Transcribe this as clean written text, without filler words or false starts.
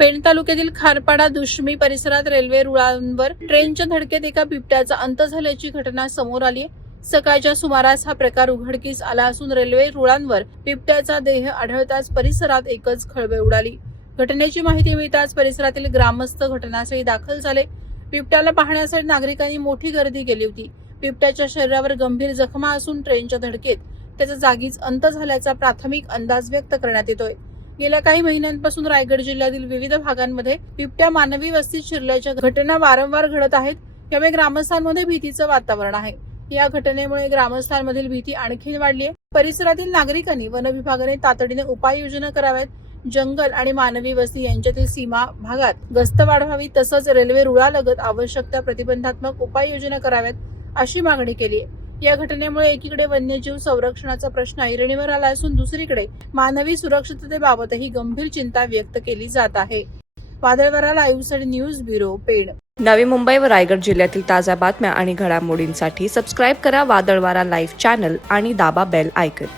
पेण तालुक्यातील खारपाडा दुष्मी परिसरात रेल्वे रुळांवर ट्रेनच्या धडकेत एका बिबट्याचा अंत झाल्याची घटना समोर आली आहे. सकाळच्या सुमारास हा प्रकार उघडकीस आला असून रेल्वे रुळांवर बिबट्याचा देह आढळताच परिसरात एकच खळबळ उडाली. घटनेची माहिती मिळताच परिसरातील ग्रामस्थ घटनास्थळी दाखल झाले. बिबट्याला पाहण्यासाठी नागरिकांनी मोठी गर्दी केली होती. बिबट्याच्या शरीरावर गंभीर जखमा असून ट्रेनच्या धडकेत त्याचा जागीच अंत झाल्याचा प्राथमिक अंदाज व्यक्त करण्यात येतोय. गेल्या काही महिन्यांपासून रायगड जिल्ह्यातील विविध भागांमध्ये बिबट्या मानवी वस्तीत शिरल्याच्या घटना वारंवार घडत आहेत. यामुळे ग्रामस्थांमध्ये भीतीचं वातावरण आहे. या घटनेमुळे ग्रामस्थांमधील भीती आणखी वाढली आहे. परिसरातील नागरिकांनी वन विभागाने तातडीने उपाययोजना कराव्यात. जंगल आणि मानवी वस्ती यांच्यातील सीमा भागात गस्त वाढवावी, तसंच रेल्वे रुळालगत आवश्यक त्या प्रतिबंधात्मक उपाययोजना कराव्यात अशी मागणी केली आहे. या घटनेमुळे एकीकडे वन्यजीव संरक्षणाचा प्रश्न ऐरणीवर आला असून दुसरीकडे मानवी सुरक्षिततेबाबतही गंभीर चिंता व्यक्त केली जात आहे. वादळवारा लाईव्हसाठी न्यूज ब्युरो, पेण. नवी मुंबई व रायगड जिल्ह्यातील ताज्या बातम्या आणि घडामोडींसाठी सबस्क्राईब करा वादळवारा लाईव्ह चॅनल आणि दाबा बेल आयकॉन.